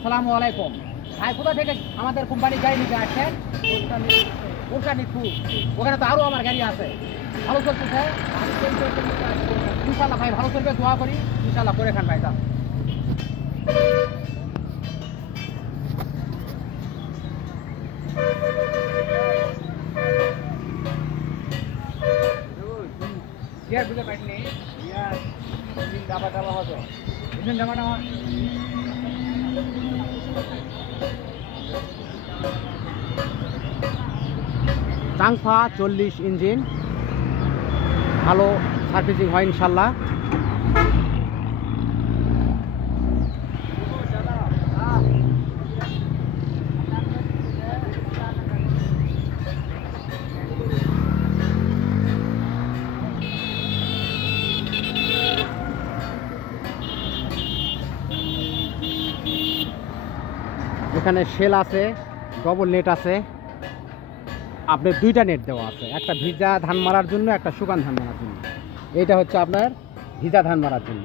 আসসালামু আলাইকুম। ভাই কোথা থেকে আমাদের কোম্পানি গাড়ি নিতে আসছেন? উল্টানিপুর। ওখানে তো আরও আমার গাড়ি আছে। ভালো চলতেছে? ইনশাল্লাহ ভাই ভালো চলবে, দোয়া করি। ইনশাল্লাহ করে খান ভাই, যান। ইয়ার বুঝে পাইনি, ইয়ার ডাবা ডাবা হবে, ইঞ্জিন ডাবাটা আমার টাংফা 40 ইঞ্জিন, ভালো সার্ভিসিং হয় ইনশাল্লাহ। এখানে শেল আছে, ডবল নেট আছে, আপনার দুইটা নেট দেওয়া আছে, একটা ভিজা ধান মারার জন্য, একটা শুকান ধান মারার জন্য। এইটা হচ্ছে আপনার ভিজা ধান মারার জন্য।